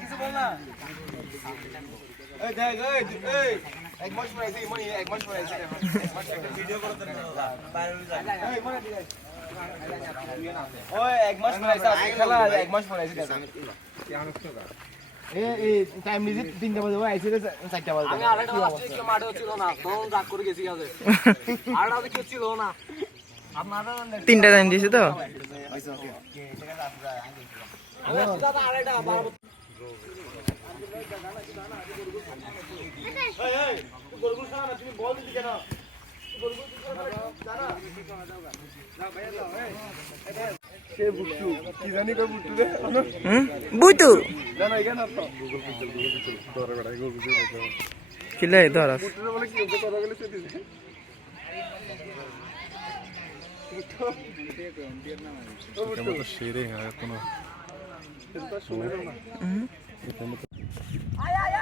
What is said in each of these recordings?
কিছু বল না। তিনটা বাজে চারটা বাজে। ছিল না। তখন রাগ করে গেছি কাজে। আড়াইটা কেউ ছিল না। তিনটা টাইম দিয়েছে তো? দাদা আড়াইটা বারো এই এই তুই গরুগুলো ছাড়া না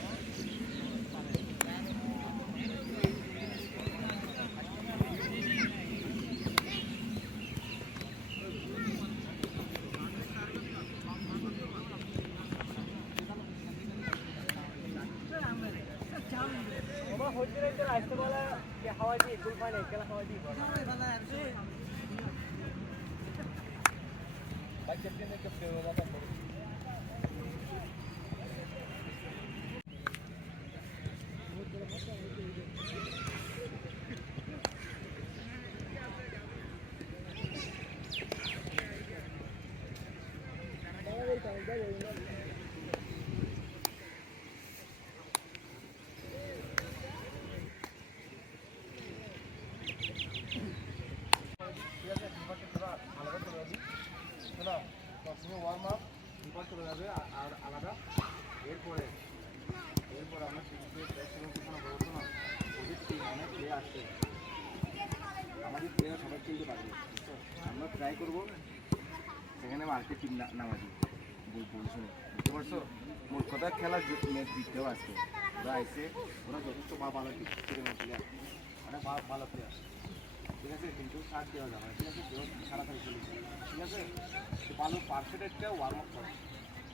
কেন সে বুট্টু কি জানি কই বুট্টু রে হুম বুইতু জানো এখানে তো কিলে ধরাস বুট্টু বলে কি হচ্ছে কথা বলে সে দিছে হুম এই এই দেখছিলেন দেখছিলেন চলে আসো প্রথমে ওয়ার্ম আপ দুবার চলে যাবে আর আলাদা এরপরে এরপরে আমরা টিমকে প্রেসিডেন্ট কিছু বলতো না ওদের টিম অনেক প্লেয়ার আসছে আমাদের প্লেয়ার সবাই খেলতে পারবে বুঝছ? আমরা ট্রাই করব। সেখানে মার্কেট টিম নামা দিই বল বল শুনে। মোট কথা খেলা ম্যাচ জিততেও আজকে। ওরা এসে ওরা যথেষ্ট বা ভালো প্লেয়ার মানে ভালো প্লেয়ার ঠিক আছে? কিন্তু সার দেওয়া যাবে ঠিক আছে? কেউ সারাতারি চলে ঠিক আছে? ভালো পারফেক্ট একটা ওয়ার্ম আপ করো।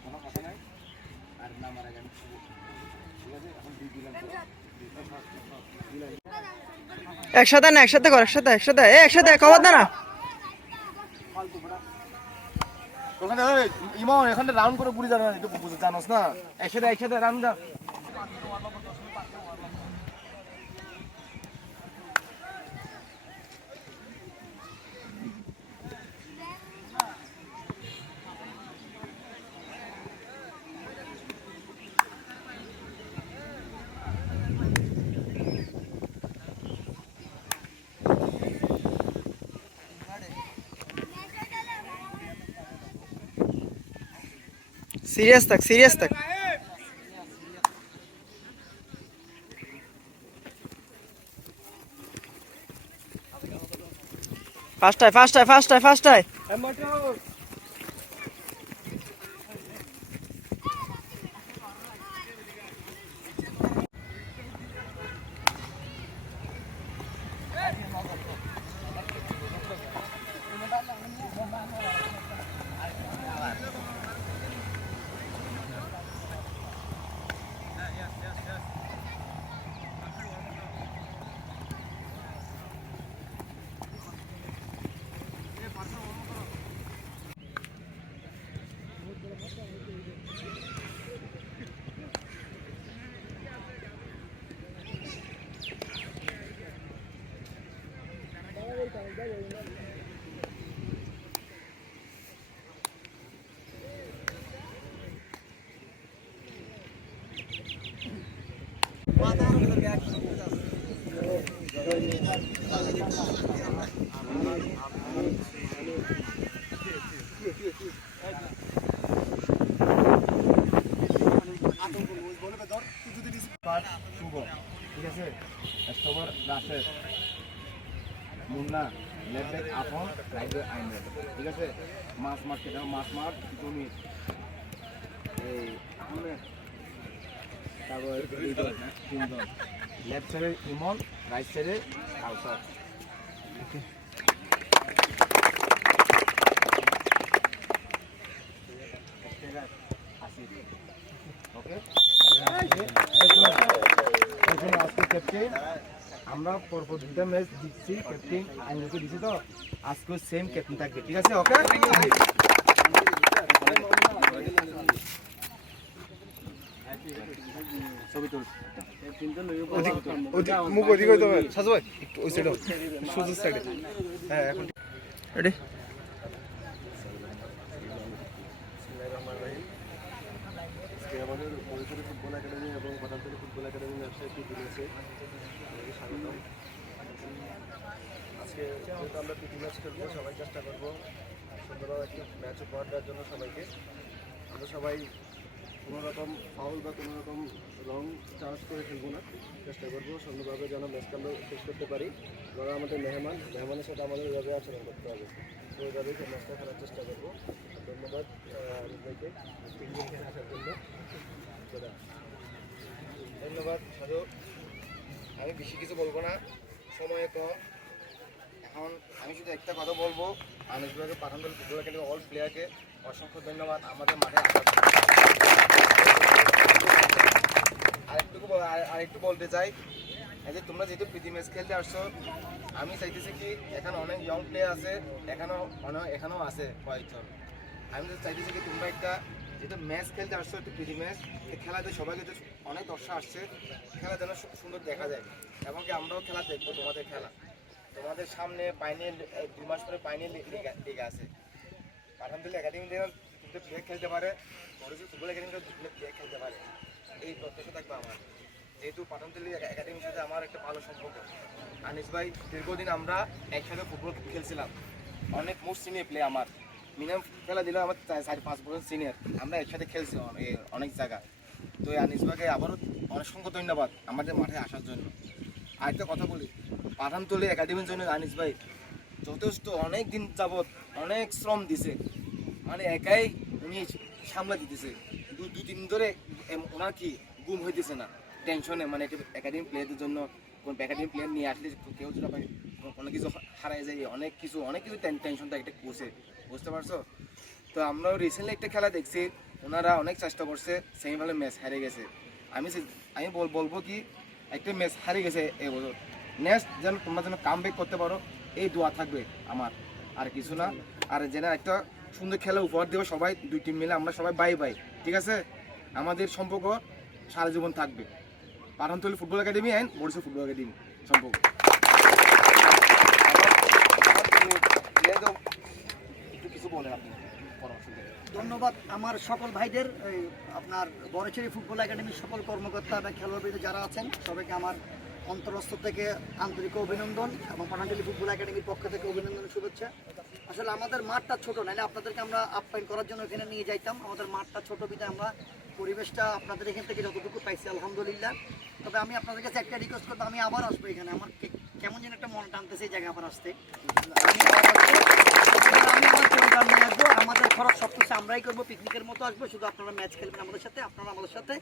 কোনো কথা নাই। আর না মারা গেলে ঠিক আছে? এখন দুই দিলাম একসাথে না একসাথে কর, একসাথে একসাথে। একসাথে, কবার না। ওখানে ইমন এখানে রাউন্ড করে পুরি জানো জানোস না? একসাথে একসাথে রাউন্ড সিরিয়াস থাক সিরিয়াস থাক। First tie first tie first tie first আয়। ঠিক আছে October Rashed Munna left Apon right আইন ঠিক আছে মাছ মার কেটে মাছ মার জমি এই আমরা পরপর দুটা ম্যাচ দিচ্ছি ক্যাপ্টেন আইনকে দিচ্ছি তো। আজকে সেম ক্যাপ্টেন থাকবে, ঠিক আছে ওকে ছবি তুল মুখ ওদিকে হবে সাজু ভাই একটু ওই সাইডে সুযোগ সাইডে হ্যাঁ। এখন রেডি আমাদের মহিপুরি ফুটবল একাডেমি এবং বাদামতলী ফুটবল একাডেমি ব্যবসায়ী দিনেছে স্বাগতম আজকে যেহেতু আমরা প্রীতি ম্যাচ খেলব সবাই চেষ্টা করব সুন্দরভাবে একটি ম্যাচ দেওয়ার জন্য সবাইকে আমরা সবাই কোনো রকম ফাউল বা কোনো রকম রং চার্জ করে খেলব না। চেষ্টা করব, সুন্দরভাবে যেন ম্যাচটা শেষ করতে পারি। যারা আমাদের মেহমান, মেহমানের সাথে আমাদের এভাবে আচরণ করতে হবে। তো এইভাবেই ম্যাচটা খেলার চেষ্টা করব। ধন্যবাদ আপনাকে আসার জন্য। ধন্যবাদ, সাধু। আমি বেশি কিছু বলব না। সময় কম এখন আমি শুধু একটা কথা বলব। আনিস ভাইকে পাঠানদল ফুটবল একাডেমি অল প্লেয়ারকে অসংখ্য ধন্যবাদ। আমাদের মাঠে বল- আরেকটু বলতে চাই। যে তোমরা যেহেতু প্রীতি ম্যাচ খেলতে আসছো, আমি চাইতেছি কি এখানে অনেক ইয়ং প্লেয়ার আছে, এখানেও অনেক এখানেও আছে কয়েকজন। আমি চাইতেছি কি তোমরা একটা যেহেতু ম্যাচ খেলতে আসছো, একটু প্রীতি ম্যাচ, এই খেলাতে সবাইকে তো অনেক দর্শক আসছে। খেলা যেন সুন্দর দেখা যায়। এবং কি আমরাও খেলা দেখব, তোমাদের খেলা। তোমাদের সামনে পাইনিয়ার দুই মাস পরে পাইনিয়ার লিগ আছে। পাঠানতলি একাডেমি দুটো প্লেয়ার খেলতে পারে বড়জু ফুটবল একাডেমি দুটো প্লেয়ার খেলতে পারে। এই প্রত্যাশা থাকবে আমার। যেহেতু পাঠানতলি একা- একাডেমির সাথে আমার একটা ভালো সম্পর্ক। আনিস ভাই, দীর্ঘদিন আমরা একসাথে ফুটবল খেলছিলাম। অনেক মোস্ট সিনিয়র প্লে আমার। মিনিমাম খেলা দিলেও আমার চার পাঁচ বছর সিনিয়র আমরা একসাথে খেলছি অনেক জায়গা তো আনিস ভাইকে আবারও অসংখ্য ধন্যবাদ আমাদের মাঠে আসার জন্য। আরেকটা কথা বলি, পাঠানতলি একাডেমির জন্য আনিস ভাই যথেষ্ট অনেক দিন যাবৎ অনেক শ্রম দিছে। মানে একাই উনি সামলা দিতেছে। দু দিন ধরে ওনার কি গুম হইতেছে না টেনশনে মানে একাডেমি প্লেয়ারদের জন্য কোন একাডেমি প্লেয়ার নিয়ে আসলে কেউ যদি কোনো কিছু হারাই যায়, অনেক কিছু অনেক কিছু টেনশন থাকে, একটা কোচে বুঝতে পারছ? তো আমরাও রিসেন্টলি একটা খেলা দেখছি, ওনারা অনেক চেষ্টা করছে সেমিফাইনালে ম্যাচ হারে গেছে। আমি আমি বল- বলব কি, একটা ম্যাচ হারে গেছে এবছর নেক্সট যেন তোমরা যেন কাম করতে পারো, এই দোয়া থাকবে আমার। আর কিছু না। আর যেন একটা সুন্দর খেলা উপহার দেবো সবাই, দুই টিম মিলে, আমরা সবাই বাই বাই ঠিক আছে? আমাদের সম্পর্ক সারা জীবন থাকবে। পারন্তলি football academy and Barishal football academy সম্পর্ক। ধন্যবাদ আমার সকল ভাইদের আপনার বড়চেরি ফুটবল একাডেমির সকল কর্মকর্তা এবং খেলোয়াড়বিদ যারা আছেন, সবাইকে আমার অন্তরস্থ থেকে আন্তরিক অভিনন্দন এবং পাঠানটলি ফুটবল একাডেমির পক্ষ থেকে অভিনন্দন শুভেচ্ছা। আসলে আমাদের মাঠটা ছোট, নাহলে আপনাদেরকে আমরা আপ্যায়ন করার জন্য এখানে নিয়ে যাইতাম। আমাদের মাঠটা ছোট বিধায় আমরা পরিবেশটা আপনাদের এখান থেকে যতটুকু পাইছি, আলহামদুলিল্লাহ। তবে আমি আপনাদের কাছে একটা রিকোয়েস্ট করব, আমি আবার আসব এখানে। আমার কেমন যেন একটা মন টানতেছে এই জায়গায় আবার আসতে। আমাদের খরচ সব কিছু আমরাই করব পিকনিকের মতো আসব, শুধু আপনারা ম্যাচ খেলবেন আমাদের সাথে, আপনারা আমাদের সাথে।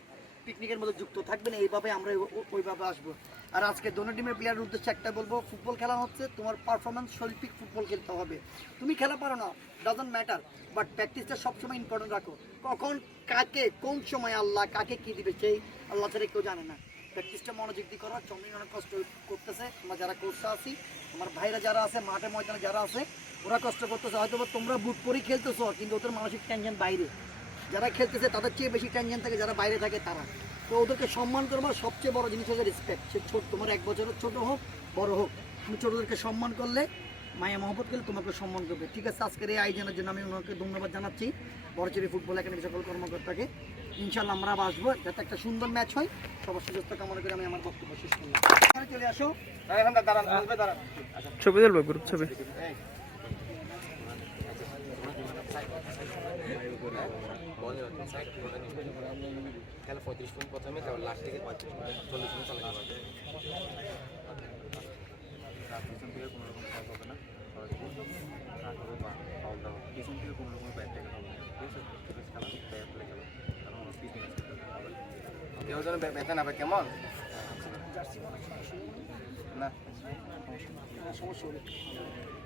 পিকনিকের মতো যুক্ত থাকবেন, এইভাবে আমরা ওই- ওই- ওইভাবে আসব। আর আজকে দোনো টিমের প্লেয়ারের উদ্দেশ্যে একটা বলব ফুটবল খেলা হচ্ছে, তোমার পারফরমেন্স শৈল্পিক ফুটবল খেলতে হবে। তুমি খেলা পারো না ডাজন্ট ম্যাটার বাট প্র্যাকটিসটা সবসময় ইম্পর্টেন্ট রাখো। কখন, কাকে, কোন সময় আল্লাহ কাকে কী দিবে, সেই আল্লাহ ছাড়া কেউ জানে না। প্র্যাকটিসটা মনোযোগ দিয়ে করা চন্দ্রী অনেক কষ্ট করতেছে, আমরা যারা কোর্সে আছি, আমার ভাইরা যারা আছে, মাঠে ময়দানে যারা আছে, ওরা কষ্ট করতেছে হয়তো তোমরা বুট পরেই খেলতেছো, কিন্তু ওদের মানসিক টেনশন বাইরে। যারা খেলতেছে তাদের চেয়ে বেশি টেনশন থাকে যারা বাইরে থাকে তারা। তো ওদেরকে সম্মান করবার সবচেয়ে বড় জিনিস হচ্ছে রেসপেক্ট সে ছোট তোমার এক বছরের ছোট হোক বড় হোক। তুমি ছোটদেরকে সম্মান করলে মায়া মহব্বত করলে তোমাকে সম্মান করবে। ঠিক আছে আজকের এই আয়োজনের জন্য আমি ওনাকে ধন্যবাদ জানাচ্ছি বড়চেরি ফুটবল একাডেমি সকল কর্মকর্তাকে। ইনশাল্লাহ আমরা আসব যাতে একটা সুন্দর ম্যাচ হয়। সবার সুস্থ কামনা করে আমি আমার বক্তব্য শেষ করলাম। চলে আসো। দাঁড়ান আসবে দাঁড়ান। ছবি তুলবো গ্রুপ ছবি এই খেলা পঁয়ত্রিশ মিনিট প্রথমে তারপর লাস্ট থেকে পঁয়ত্রিশ মিনিট চল্লিশ মিনিট চালাতে পারবে পিছন থেকে কোনো রকম ফল হবে না হবে বা ফাউল দেওয়া পিছন থেকে কোনো রকম ব্যাট কেউ যেন ব্যা- ব্যথা না কেমন না সমস্যা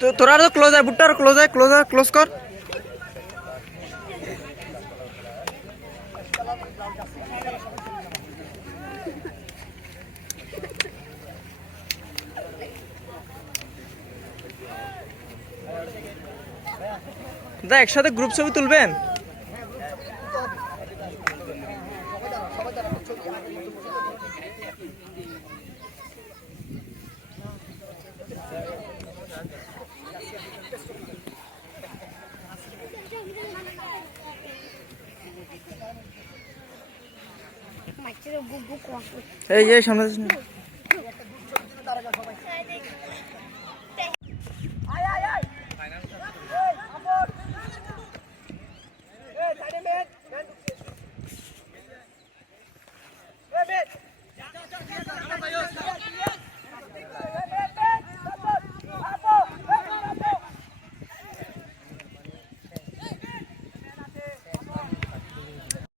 তো তোরা তো ক্লোজ আয় বুটটা ক্লোজ আয় ক্লোজ আয় ক্লোজ কর দা একসাথে গ্রুপ ছবি তুলবেন? এই সামনে